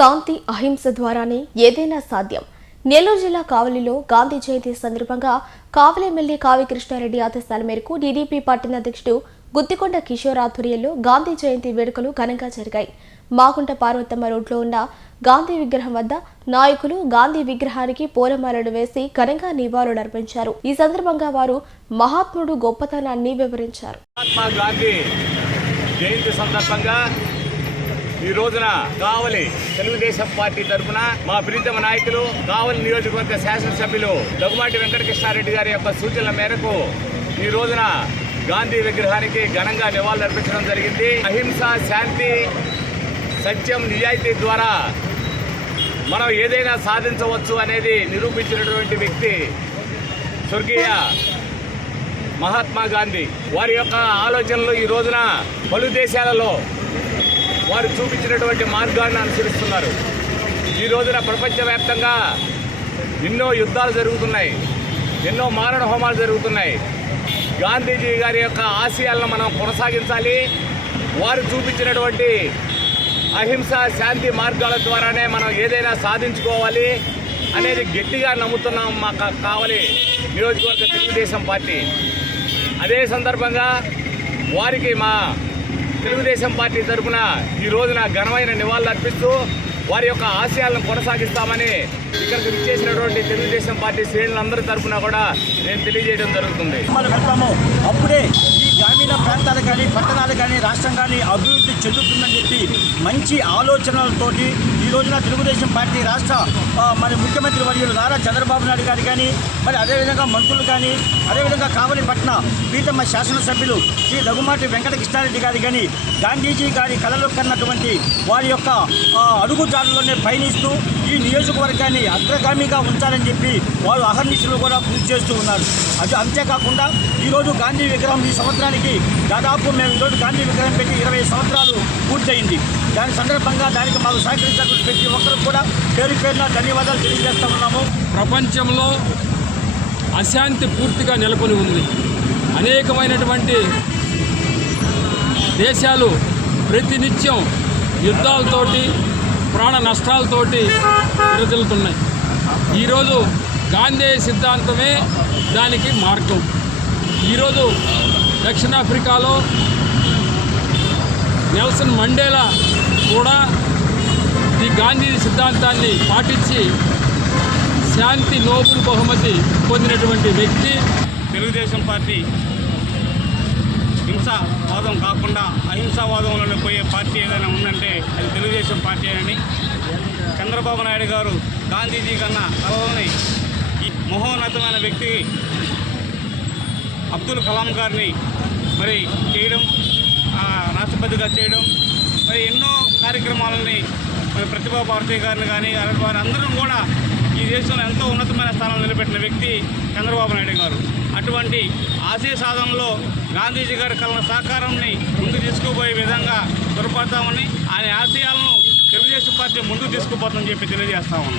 శాంతి అహింస ద్వారానే ఏదైనా సాధ్యం. నెల్లూరు జిల్లా కావలిలో గాంధీ జయంతి సందర్భంగా కావలి ఎమ్మెల్యే కావి కృష్ణారెడ్డి ఆదేశాల మేరకు టీడీపీ పట్టణ అధ్యక్షుడు గుత్తికొండ కిషోర్ ఆధ్వర్యంలో గాంధీ జయంతి వేడుకలు ఘనంగా జరిగాయి. మాగుంట పార్వతమ్మ రోడ్లో ఉన్న గాంధీ విగ్రహం వద్ద నాయకులు గాంధీ విగ్రహానికి పూలమాలలు వేసి ఘనంగా నివాళులర్పించారు ఈ సందర్భంగా వారు మహాత్ముడు గొప్పతనాన్ని వివరించారు. గాంధీ జయంతి సందర్భంగా ఈ రోజున కావలి తెలుగుదేశం పార్టీ తరఫున మా ప్రీతమ నాయకులు కావలి నియోజకవర్గ శాసనసభ్యులు దగ్గుమాటి వెంకటకృష్ణారెడ్డి గారి యొక్క సూచనల మేరకు ఈ రోజున గాంధీ విగ్రహానికి ఘనంగా నివాళులర్పించడం జరిగింది. అహింస శాంతి సత్యం నిజాయితీ ద్వారా మనం ఏదైనా సాధించవచ్చు అనేది నిరూపించినటువంటి వ్యక్తి స్వర్గీయ మహాత్మా గాంధీ. వారి యొక్క ఆలోచనలు ఈ రోజున పలు దేశాలలో వారు చూపించినటువంటి మార్గాన్ని అనుసరిస్తున్నారు. ఈ రోజున ప్రపంచవ్యాప్తంగా ఎన్నో యుద్ధాలు జరుగుతున్నాయి. ఎన్నో మారణ హోమాలు జరుగుతున్నాయి. గాంధీజీ గారి యొక్క ఆశయాలను మనం కొనసాగించాలి. వారు చూపించినటువంటి అహింస శాంతి మార్గాల ద్వారానే మనం ఏదైనా సాధించుకోవాలి అనేది గట్టిగా నమ్ముతున్నాం మాకు కావాలి నియోజకవర్గ తెలుగుదేశం పార్టీ. అదే సందర్భంగా వారికి మా తెలుగుదేశం పార్టీ తరఫున ఈ రోజున ఘనమైన నివాళులు అర్పిస్తూ వారి యొక్క ఆశయాలను కొనసాగిస్తామని ఇక్కడికి విచ్చేసినటువంటి తెలుగుదేశం పార్టీ శ్రేణులందరి తరఫున కూడా నేను తెలియజేయడం జరుగుతుంది. అప్పుడే ఈ గ్రామీణ ప్రాంతాలు కానీ పట్టణాలు కానీ రాష్ట్రం కానీ అభివృద్ధి చెందుతుందని చెప్పి మంచి ఆలోచనలతోటి ఈ రోజున తెలుగుదేశం పార్టీ రాష్ట్ర మరి ముఖ్యమంత్రి వర్యులు నారా చంద్రబాబు నాయుడు గారు కానీ మరి అదేవిధంగా మంత్రులు కానీ అదేవిధంగా కావలి పట్న పీతమ్మ శాసనసభ్యులు శ్రీ రఘుమాటి వెంకట కృష్ణారెడ్డి గారి కానీ గాంధీజీ గారి కళలో కన్నటువంటి వారి యొక్క అడుగుదారుల్లోనే పయనిస్తూ ఈ నియోజకవర్గాన్ని అగ్రగామిగా ఉంచాలని చెప్పి వారు అహర్నిశలు కూడా కృషి చేస్తూ ఉన్నారు. అది అంతేకాకుండా ఈరోజు గాంధీ విగ్రహం ఈ సంవత్సరానికి దాదాపు మేము ఈరోజు గాంధీ విగ్రహం పెట్టి ఇరవై సంవత్సరాలు పూర్తయింది దాని సందర్భంగా దానికి మాకు సహకరించినటువంటి ప్రతి ఒక్కరు కూడా పేరు పేరున ధన్యవాదాలు తెలియజేస్తా ఉన్నాము. ప్రపంచంలో అశాంతి పూర్తిగా నెలకొని ఉంది. అనేకమైనటువంటి దేశాలు ప్రతినిత్యం యుద్ధాలతోటి ప్రాణ నష్టాలతోటి విరజిల్లుతున్నాయి ఈరోజు గాంధీ సిద్ధాంతమే దానికి మార్గం. ఈరోజు దక్షిణాఫ్రికాలో నెల్సన్ మండేలా కూడా ఈ గాంధీ సిద్ధాంతాన్ని పాటించి శాంతి నోబుల్ బహుమతి పొందినటువంటి వ్యక్తి. తెలుగుదేశం పార్టీ హింసావాదం కాకుండా అహింసావాదంలోనే పోయే పార్టీ ఏదైనా ఉందంటే అది తెలుగుదేశం పార్టీ అని చంద్రబాబు నాయుడు గారు గాంధీజీ కన్నా కలవని ఈ మహోన్నతమైన వ్యక్తి అబ్దుల్ కలాం గారిని మరి చేయడం రాష్ట్రపతిగా చేయడం మరి ఎన్నో కార్యక్రమాలని మరి ప్రతిభా భారతి గారిని కానీ అలాంటి అందరం కూడా ఈ దేశంలో ఎంతో ఉన్నతమైన స్థానంలో నిలబెట్టిన వ్యక్తి చంద్రబాబు నాయుడు గారు. అటువంటి ఆశయ సాధనలో గాంధీజీ గారి కలన సహకారాన్ని ముందు తీసుకుపోయే విధంగా తోడ్పడతామని ఆయన ఆశయాలను తెలుగుదేశం పార్టీ ముందుకు తీసుకుపోతామని చెప్పి తెలియజేస్తా ఉన్నాం.